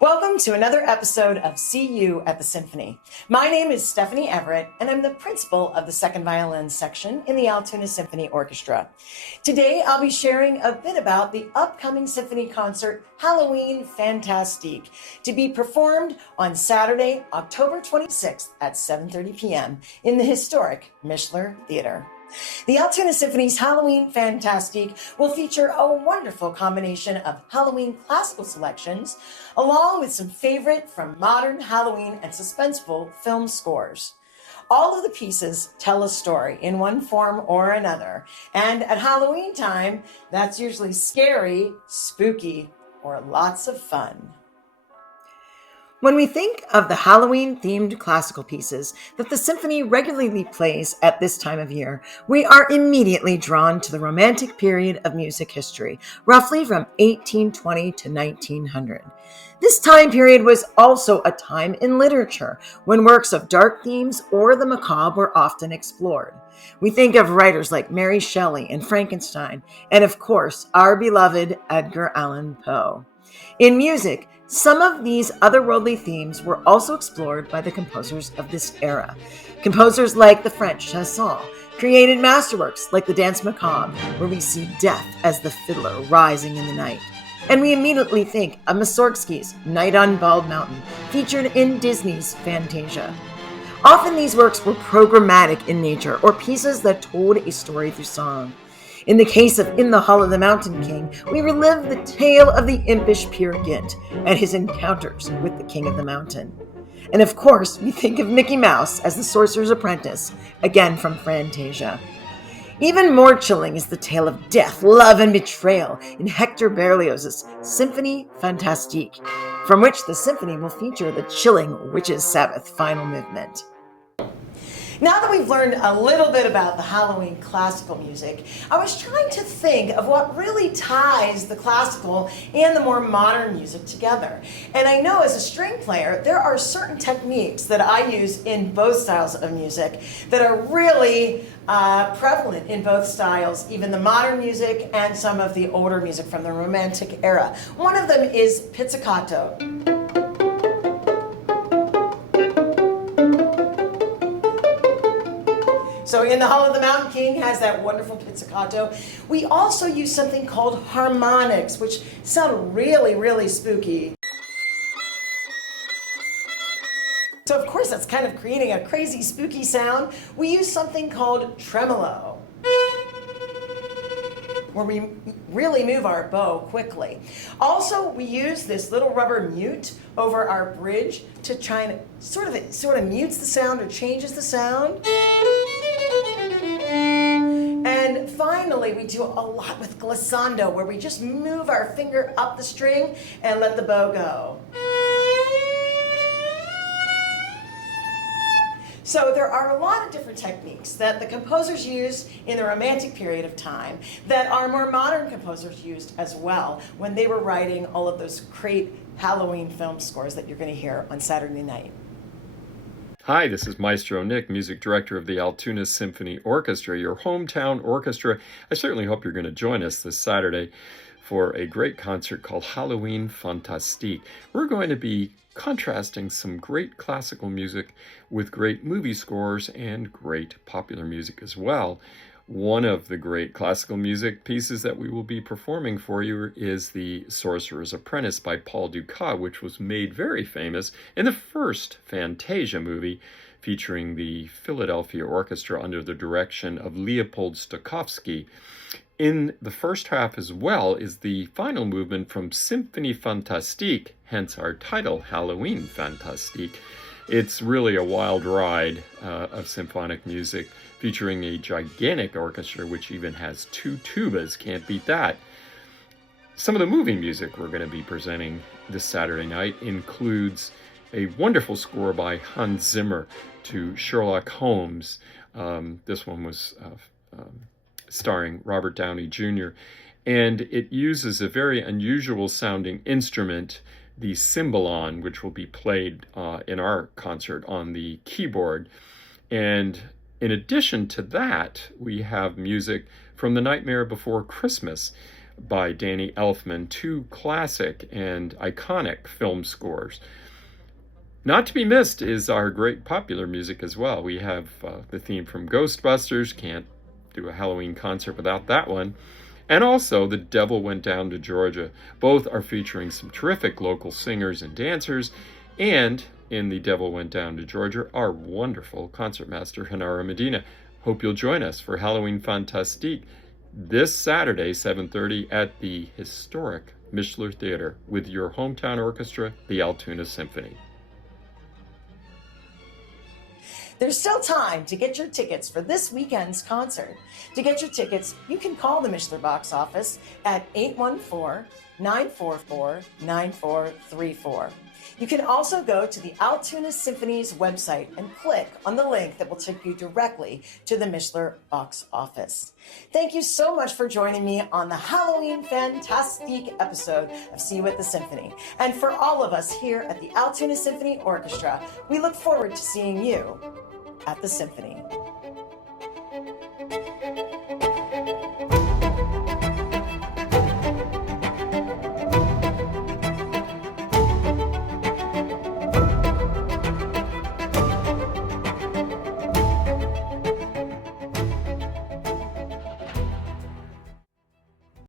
Welcome to another episode of See You at the Symphony. My name is Stephanie Everett, and I'm the principal of the second violin section in the Altoona Symphony Orchestra. Today, I'll be sharing a bit about the upcoming symphony concert, Halloween Fantastique, to be performed on Saturday, October 26th at 7:30 p.m. in the Historic Mishler Theatre. The Altoona Symphony's Halloween Fantastique will feature a wonderful combination of Halloween classical selections, along with some favorite from modern Halloween and suspenseful film scores. All of the pieces tell a story in one form or another, and at Halloween time, that's usually scary, spooky, or lots of fun. When we think of the Halloween-themed classical pieces that the symphony regularly plays at this time of year, we are immediately drawn to the Romantic period of music history, roughly from 1820 to 1900. This time period was also a time in literature when works of dark themes or the macabre were often explored. We think of writers like Mary Shelley and Frankenstein, and of course, our beloved Edgar Allan Poe. In music, some of these otherworldly themes were also explored by the composers of this era. Composers like the French Chanson created masterworks like the Danse Macabre, where we see death as the fiddler rising in the night. And we immediately think of Mussorgsky's Night on Bald Mountain, featured in Disney's Fantasia. Often these works were programmatic in nature, or pieces that told a story through song. In the case of In the Hall of the Mountain King, we relive the tale of the impish Peer Gynt and his encounters with the King of the Mountain. And of course, we think of Mickey Mouse as the Sorcerer's Apprentice, again from Fantasia. Even more chilling is the tale of death, love, and betrayal in Hector Berlioz's Symphony Fantastique, from which the symphony will feature the chilling Witches' Sabbath final movement. Now that we've learned a little bit about the Halloween classical music, I was trying to think of what really ties the classical and the more modern music together. And I know as a string player, there are certain techniques that I use in both styles of music that are really prevalent in both styles, even the modern music and some of the older music from the Romantic era. One of them is pizzicato. So in the Hall of the Mountain King has that wonderful pizzicato. We also use something called harmonics, which sound really, really spooky. So of course that's kind of creating a crazy, spooky sound. We use something called tremolo, where we really move our bow quickly. Also, we use this little rubber mute over our bridge to try and sort of mutes the sound or changes the sound. And finally, we do a lot with glissando, where we just move our finger up the string and let the bow go. So there are a lot of different techniques that the composers used in the Romantic period of time that our more modern composers used as well when they were writing all of those great Halloween film scores that you're going to hear on Saturday night. Hi, this is Maestro Nick, music director of the Altoona Symphony Orchestra, your hometown orchestra. I certainly hope you're going to join us this Saturday for a great concert called Halloween Fantastique. We're going to be contrasting some great classical music with great movie scores and great popular music as well. One of the great classical music pieces that we will be performing for you is The Sorcerer's Apprentice by Paul Dukas, which was made very famous in the first Fantasia movie, featuring the Philadelphia Orchestra under the direction of Leopold Stokowski. In the first half as well is the final movement from Symphony Fantastique, hence our title, Halloween Fantastique. It's really a wild ride of symphonic music, featuring a gigantic orchestra which even has 2 tubas. Can't beat that. Some of the movie music we're going to be presenting this Saturday night includes a wonderful score by Hans Zimmer to Sherlock Holmes. This one was starring Robert Downey Jr. And it uses a very unusual sounding instrument, the cymbalon, which will be played in our concert on the keyboard. And in addition to that, we have music from The Nightmare Before Christmas, by Danny Elfman, two classic and iconic film scores. Not to be missed is our great popular music as well. We have the theme from Ghostbusters, can't do a Halloween concert without that one. And also The Devil Went Down to Georgia. Both are featuring some terrific local singers and dancers. And in The Devil Went Down to Georgia, our wonderful concertmaster, Hanara Medina. Hope you'll join us for Halloween Fantastique this Saturday, 7:30 at the Historic Mishler Theatre with your hometown orchestra, the Altoona Symphony. There's still time to get your tickets for this weekend's concert. To get your tickets, you can call the Mishler box office at 814-944-9434. You can also go to the Altoona Symphony's website and click on the link that will take you directly to the Mishler box office. Thank you so much for joining me on the Halloween Fantastique episode of See You at the Symphony. And for all of us here at the Altoona Symphony Orchestra, we look forward to seeing you at the Symphony.